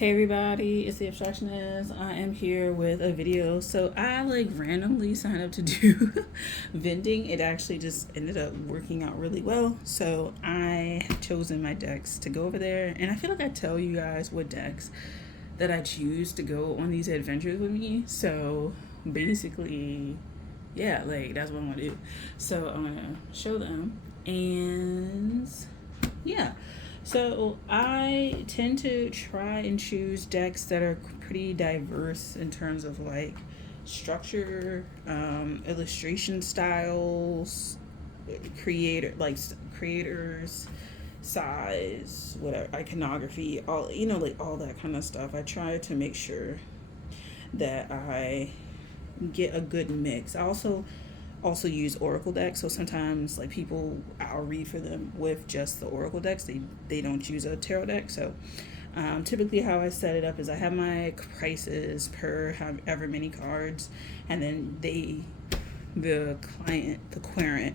Hey everybody, it's the Abstractionist. I am here with a video. So I randomly signed up to do vending. It actually just ended up working out really well. So I have chosen my decks to go over there, and I feel like I tell you guys what decks that I choose to go on these adventures with me. So basically, yeah, that's what I want to do. So I'm gonna show them, and yeah. So I tend to try and choose decks that are pretty diverse in terms of structure, illustration styles, creator creators, size, whatever, iconography, all all that kind of stuff. I try to make sure that I get a good mix. I also use oracle decks, so sometimes people, I'll read for them with just the oracle decks. They don't use a tarot deck. So typically how I set it up is I have my prices per however many cards, and then the client, the querent,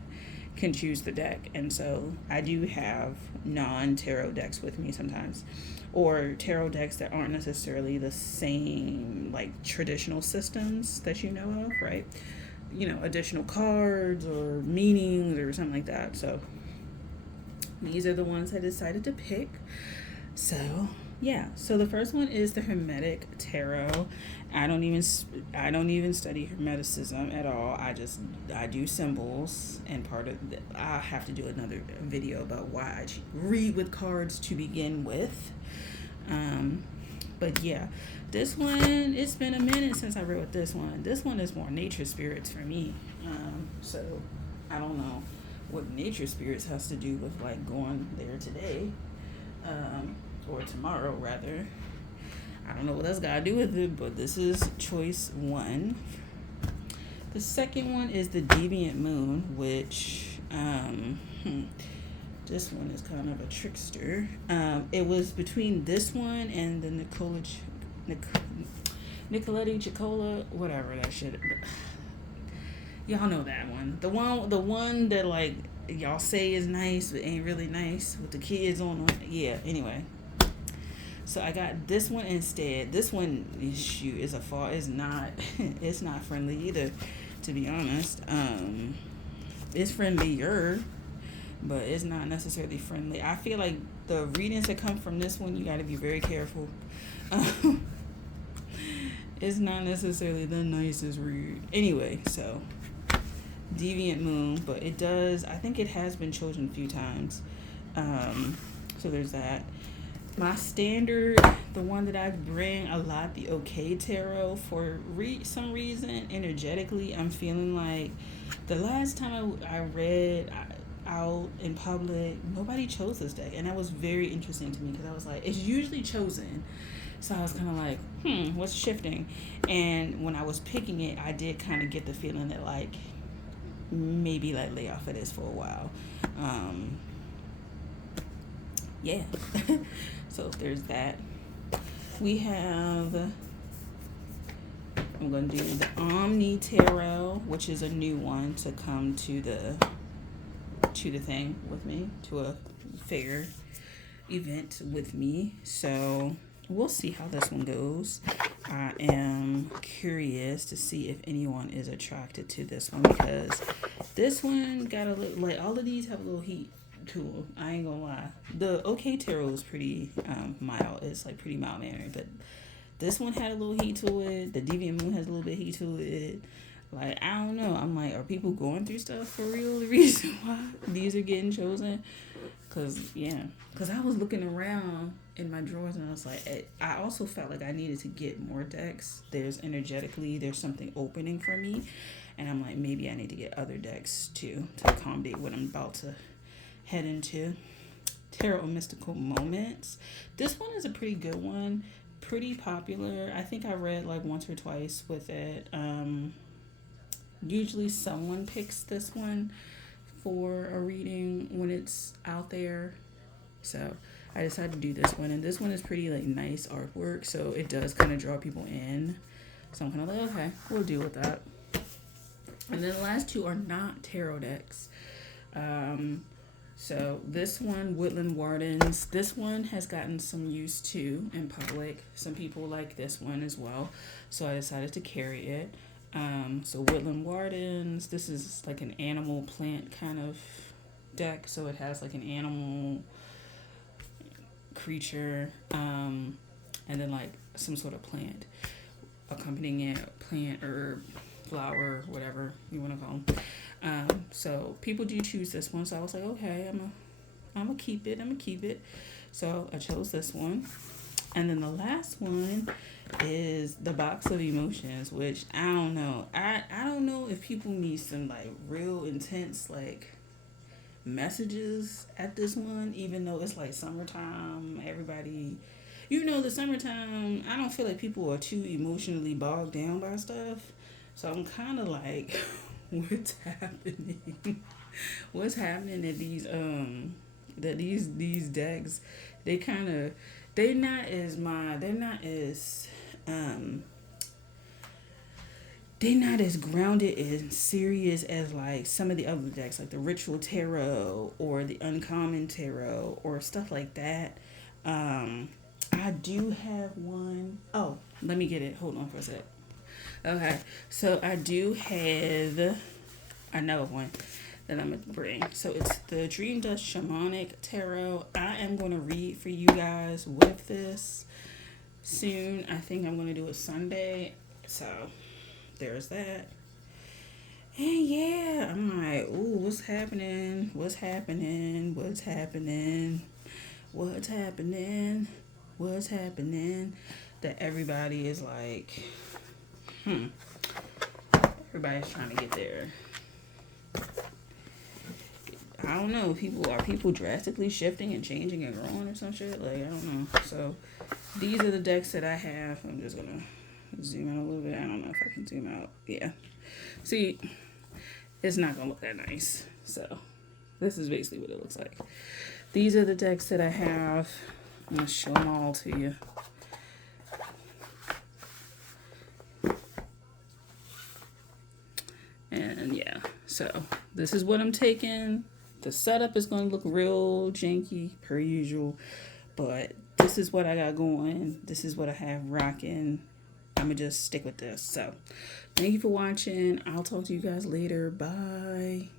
can choose the deck. And so I do have non-tarot decks with me sometimes, or tarot decks that aren't necessarily the same traditional systems that you know of, right? Additional cards or meanings or something like that. So these are the ones I decided to pick. So yeah, so the first one is the Hermetic Tarot. I don't even study Hermeticism at all. I do symbols, and I have to do another video about why I read with cards to begin with. But yeah, this one, it's been a minute since I read with this one. This one is more nature spirits for me. So I don't know what nature spirits has to do with going there today, or tomorrow rather. I don't know what that's got to do with it, but this is choice one. The second one is the Deviant Moon, which this one is kind of a trickster. It was between this one and the Nicoletti Chicola, whatever that shit. Y'all know that one. The one that y'all say is nice but ain't really nice, with the kids on it. Yeah. Anyway, so I got this one instead. This one, shoot, is a fall. It's not. It's not friendly either, to be honest. It's friendlier, but it's not necessarily friendly. I feel like the readings that come from this one, you got to be very careful. It's not necessarily the nicest read. Anyway, so Deviant Moon, but I think it has been chosen a few times. So there's that. My standard, the one that I bring a lot, the OK Tarot, for some reason, energetically, I'm feeling like the last time I read out in public, nobody chose this deck. And that was very interesting to me, because I was like, it's usually chosen. So I was kind of like, what's shifting? And when I was picking it, I did kind of get the feeling that maybe lay off of this for a while. Yeah. So there's that. We have, I'm going to do the Omni Tarot, which is a new one to come to the thing with me, to a fair event with me. So we'll see how this one goes. I am curious to see if anyone is attracted to this one, because this one got a little, all of these have a little heat to them. I ain't gonna lie. The OK Tarot is pretty mild. It's pretty mild mannered, but this one had a little heat to it. The Deviant Moon has a little bit of heat to it. I don't know. I'm like, are people going through stuff for real? The reason why these are getting chosen? Because I was looking around in my drawers, and I was like, I also felt like I needed to get more decks. There's something opening for me, and I'm like, maybe I need to get other decks too to accommodate what I'm about to head into. Tarot Mystical Moments. This one is a pretty good one, pretty popular. I think I read once or twice with it. Usually someone picks this one for a reading when it's out there. So I decided to do this one, and this one is pretty nice artwork, so it does kind of draw people in. So I'm kind of okay, we'll deal with that. And then the last two are not tarot decks. So this one, Woodland Wardens, this one has gotten some use to in public. Some people like this one as well, so I decided to carry it. So Woodland Wardens, this is like an animal plant kind of deck, so it has like an animal creature, and then like some sort of plant accompanying it, plant, herb, flower, whatever you want to call them. So people do choose this one, so I was like, okay, I'm gonna keep it. I'm gonna keep it. So I chose this one, and then the last one is the box of emotions, which I don't know. I don't know if people need some like real intense like messages at this one, even though it's like summertime. Everybody, the summertime. I don't feel like people are too emotionally bogged down by stuff. So I'm kind of like, what's happening? What's happening that these decks, they kind of, um they're not as grounded and serious as like some of the other decks, like the Ritual Tarot or the Uncommon Tarot or stuff like that. Um, I do have one. Oh, let me get it. Hold on for a sec. Okay, so I do have another one that I'm gonna bring. So it's the Dream Dust Shamanic Tarot. I am gonna read for you guys with this soon. I think I'm gonna do it Sunday. So there's that. And yeah, I'm like, ooh, what's happening? What's happening? What's happening? What's happening? What's happening? That everybody is like, hmm. Everybody's trying to get there. I don't know. People drastically shifting and changing and growing or some shit? Like, I don't know. So these are the decks that I have. I'm just gonna zoom in a little bit. I don't know if I can zoom out. Yeah. See, it's not gonna look that nice. So this is basically what it looks like. These are the decks that I have. I'm gonna show them all to you. And yeah, so this is what I'm taking. The setup is going to look real janky per usual, but this is what I got going. This is what I have rocking. I'm going to just stick with this. So thank you for watching. I'll talk to you guys later. Bye.